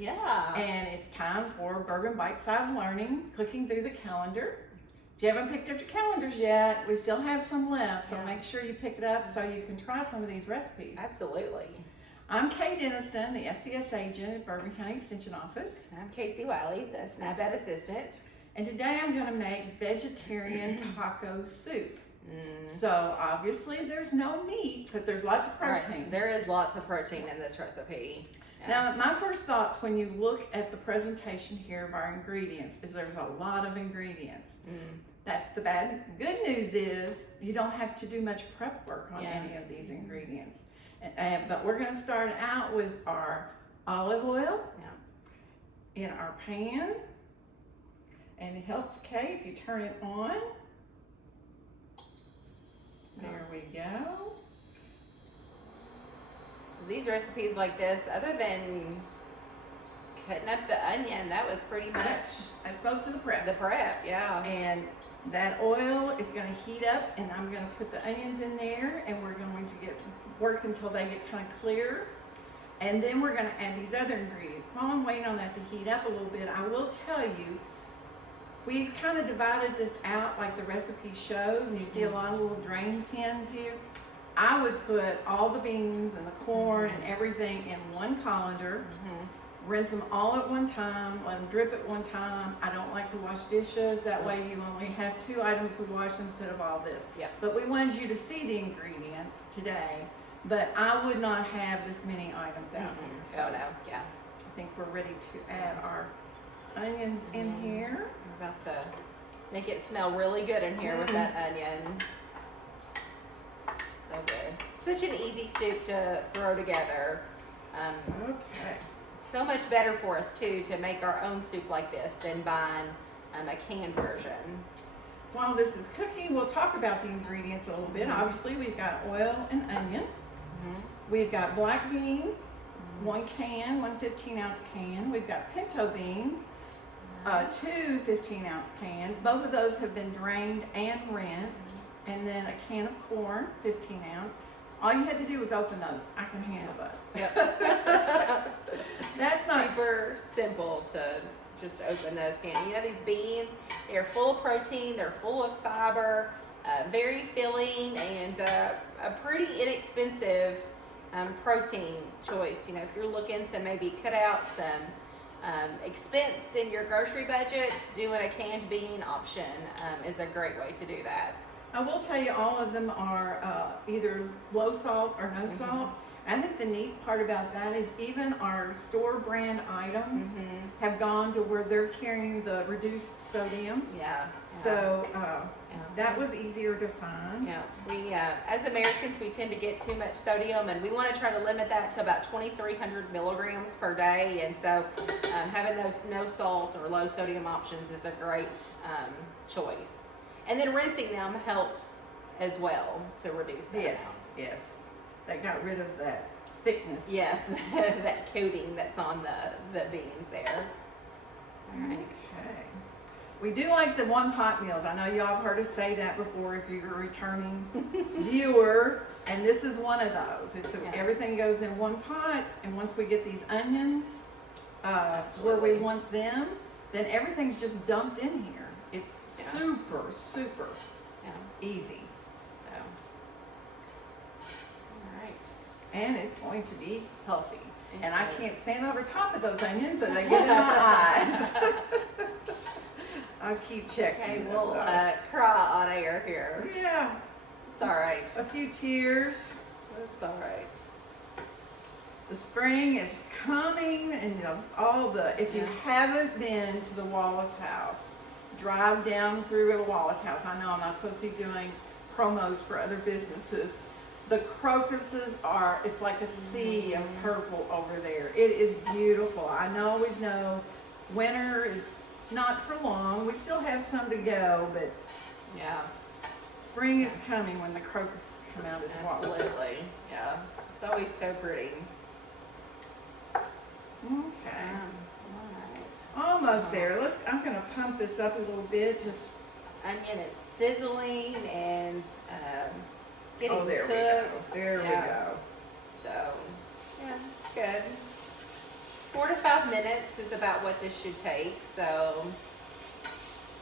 Yeah. And it's time for Bourbon Bite-Sized Learning, clicking through the calendar. If you haven't picked up your calendars yet, we still have some left, so make sure you pick it up so you can try some of these recipes. Absolutely. I'm Kay Denniston, the FCS agent at Bourbon County Extension Office. I'm Kacy Wiley, the SNAP Ed assistant. And today I'm going to make vegetarian taco soup. So obviously there's no meat, but there's lots of protein. Right. There is lots of protein in this recipe. Now, my first thoughts when you look at the presentation here of our ingredients is there's a lot of ingredients. That's the bad. Good news is you don't have to do much prep work on any of these ingredients. But we're going to start out with our olive oil in our pan. And it helps, Kay, if you turn it on. There we go. These recipes like this, other than cutting up the onion, that was pretty much That's most of the prep. the prep, yeah. And that oil is going to heat up, and I'm going to put the onions in there, and we're going to work until they get kind of clear. And then we're going to add these other ingredients. While I'm waiting on that to heat up a little bit, I will tell you, we kind of divided this out like the recipe shows, and you see a lot of little drain pins here. I would put all the beans and the corn and everything in one colander, rinse them all at one time, let them drip at one time. I don't like to wash dishes. That way you only have 2 items to wash instead of all this. But we wanted you to see the ingredients today, but I would not have this many items out here. So I think we're ready to add our onions in here. I'm about to make it smell really good in here with that onion. So good. Such an easy soup to throw together. Okay. So much better for us too to make our own soup like this than buying a canned version. While this is cooking, we'll talk about the ingredients a little bit. Obviously, we've got oil and onion. We've got black beans, 1 can, 1 15-ounce can. We've got pinto beans, 2 15-ounce cans. Both of those have been drained and rinsed. And then a can of corn, 15-ounce. All you had to do was open those. I can handle that. That's not super simple to just open those cans. You know, these beans, they're full of protein, they're full of fiber, very filling, and a pretty inexpensive protein choice. You know, if you're looking to maybe cut out some expense in your grocery budget, doing a canned bean option is a great way to do that. I will tell you, all of them are either low salt or no salt. I think the neat part about that is even our store brand items have gone to where they're carrying the reduced sodium. So that was easier to find. We as Americans, we tend to get too much sodium, and we want to try to limit that to about 2,300 milligrams per day. And so having those no salt or low sodium options is a great choice. And then rinsing them helps as well to reduce that. Yes. That got rid of that thickness. Yes, that coating that's on the beans there. All right. Okay. We do like the one-pot meals. I know y'all have heard us say that before if you're a returning viewer. And this is one of those. Everything goes in one pot, and once we get these onions where we want them, then everything's just dumped in here. It's super easy. So, all right. And it's going to be healthy. And I can't stand over top of those onions and they get in my eyes. I'll keep checking. Okay, we'll cry on air here. Yeah. It's all right. A few tears. It's all right. The spring is coming, and if you haven't been to the Wallace House, drive down through the Wallace House. I know I'm not supposed to be doing promos for other businesses. The crocuses it's like a sea of purple over there. It is beautiful. I always know winter is not for long. We still have some to go, but spring is coming when the crocuses come out of the Wallace. Absolutely. Yeah. It's always so pretty. Okay. All Almost there. I'm going to pump this up a little bit. Just onion is sizzling and getting there cooked. There we go. So, good. 4 to 5 minutes is about what this should take. So,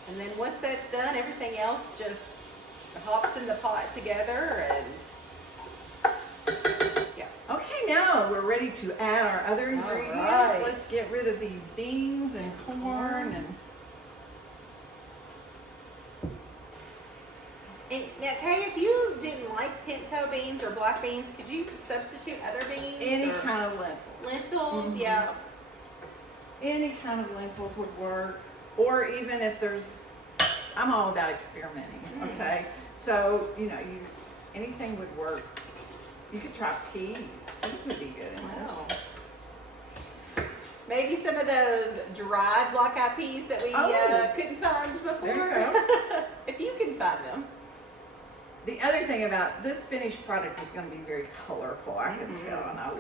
and then once that's done, everything else just hops in the pot together and yeah. Okay, now we're ready to add our other ingredients. right. Let's get rid of these beans and corn and now, Kay, if you didn't like pinto beans or black beans, could you substitute other beans? any or kind of lentils. lentils? Mhm. Yeah. Any kind of lentils would work, or even if there's, I'm all about experimenting, okay? So, anything would work. You could try peas. These would be good in this. Wow. Maybe some of those dried black-eyed peas that we couldn't find before. There you go. If you can find them. The other thing about this finished product is going to be very colorful, I can tell, and I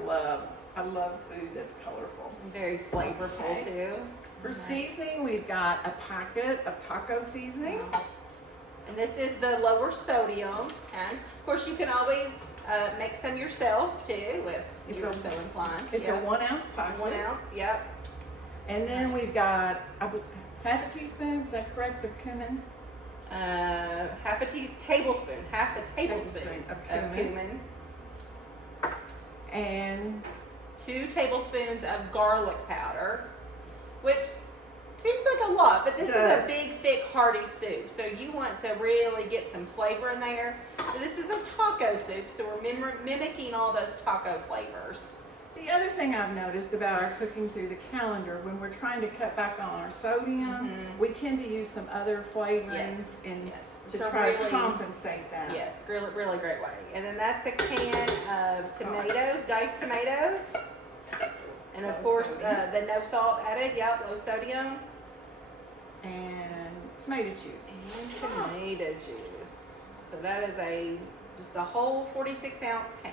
love food that's colorful. Very flavorful Okay. too. For seasoning, we've got a packet of taco seasoning. And this is the lower sodium. And of course you can always make some yourself too if you're so inclined. It's a 1 ounce packet. 1 ounce, yep. And then we've got half a teaspoon, is that correct, of cumin? Half a tablespoon of of cumin. And 2 tablespoons of garlic powder, which seems like a lot, but this is a big, thick, hearty soup. So you want to really get some flavor in there. But this is a taco soup, so we're mimicking all those taco flavors. the other thing I've noticed about our cooking through the calendar, when we're trying to cut back on our sodium, we tend to use some other flavorings to try to compensate that. Yes, really great way. And then that's a can of tomatoes, diced tomatoes. And of course, the no salt added, low sodium. And tomato juice. And tomato juice. So that is just a whole 46 ounce can.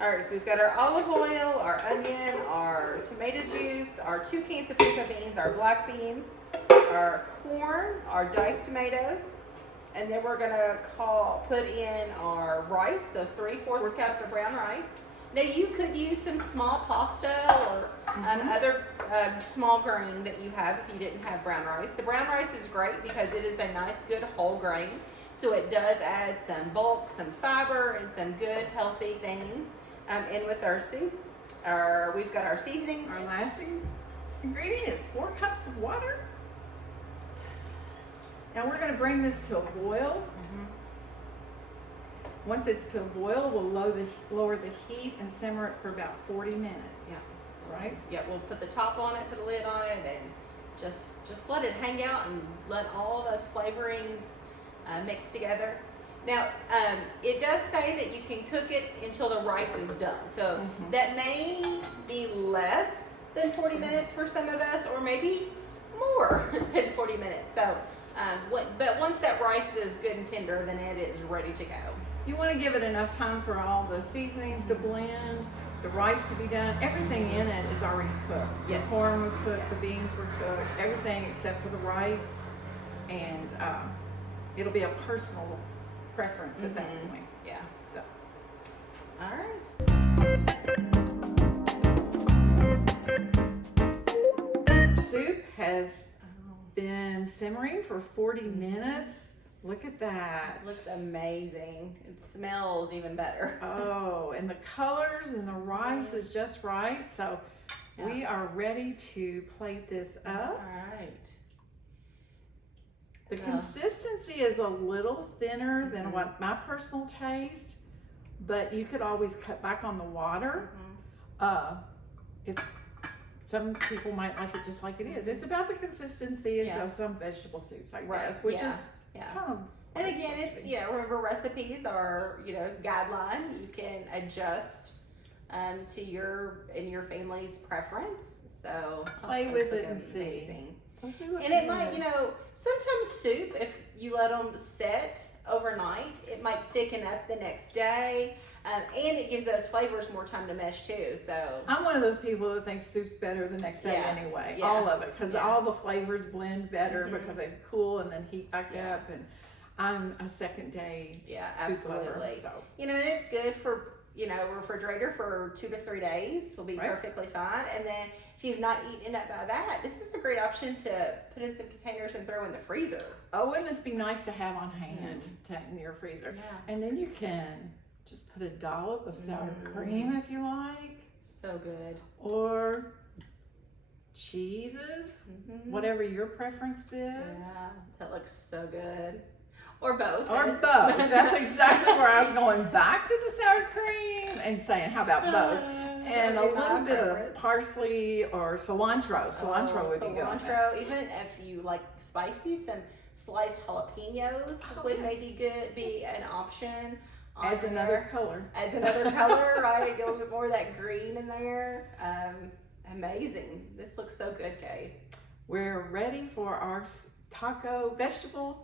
All right, so we've got our olive oil, our onion, our tomato juice, our 2 cans of pinto beans, our black beans, our corn, our diced tomatoes, and then we're gonna put in our rice, so 3/4 cup of brown rice. Now you could use some small pasta or other small grain that you have if you didn't have brown rice. The brown rice is great because it is a nice, good whole grain, so it does add some bulk, some fiber, and some good healthy things. In with our soup, we've got our seasonings. Our last ingredient is 4 cups of water. Now we're going to bring this to a boil. Once it's to a boil, we'll lower the heat and simmer it for about 40 minutes. Yeah. Right? Yeah, we'll put the top on it, put a lid on it, and just let it hang out and let all those flavorings mix together. Now, it does say that you can cook it until the rice is done. So that may be less than 40 minutes for some of us, or maybe more than 40 minutes. So, but once that rice is good and tender, then it is ready to go. You want to give it enough time for all the seasonings to blend, the rice to be done. Everything in it is already cooked. Yes. The corn was cooked, the beans were cooked, everything except for the rice. And it'll be a personal preference at that point. Yeah. So, All right. soup has been simmering for 40 minutes. Look at that. It looks amazing. It smells even better. Oh, and the colors and the rice is just right. So we are ready to plate this up. All right. The consistency is a little thinner than what my personal taste, but you could always cut back on the water. If some people might like it just like it is. It's about the consistency of some vegetable soups, I guess, which is kind of. And again, it's, remember, recipes are, guideline. You can adjust to your family's preference. So Play with it and see. And it might, sometimes soup, if you let them set overnight, it might thicken up the next day. And it gives those flavors more time to mesh too. So I'm one of those people that thinks soup's better the next day anyway. Yeah. All of it, because all the flavors blend better because they cool and then heat back up. And I'm a second day soup lover. absolutely. And it's good for refrigerator for 2 to 3 days will be Right. perfectly fine. And then if you've not eaten up by that, this is a great option to put in some containers and throw in the freezer. Oh, wouldn't this be nice to have on hand in your freezer? Yeah. And then you can just put a dollop of sour cream if you like, So good. or cheeses, whatever your preference is. Yeah, that looks so good. Or both. Or both. That's exactly where I was going, back to the sour cream and saying, how about both? And a little bit of parsley or cilantro. Cilantro would be good. Cilantro, even if you like spicy, some sliced jalapenos would maybe be an option. Adds another color. Adds another color, right? A little bit more of that green in there. Amazing. This looks so good, Kay. We're ready for our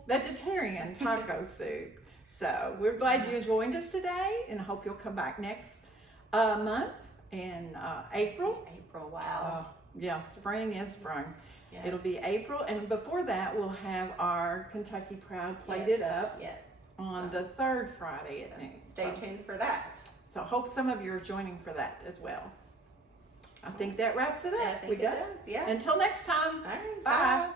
vegetarian taco soup. So we're glad you joined us today, and I hope you'll come back next month in April. April, wow. Yeah, spring is sprung. Yes. It'll be April, and before that we'll have our Kentucky Proud plated up Yes. on the third Friday at noon. Stay tuned for that. So hope some of you are joining for that as well. I think that wraps it up. I think it does, yeah. Until next time. All right, Bye. bye.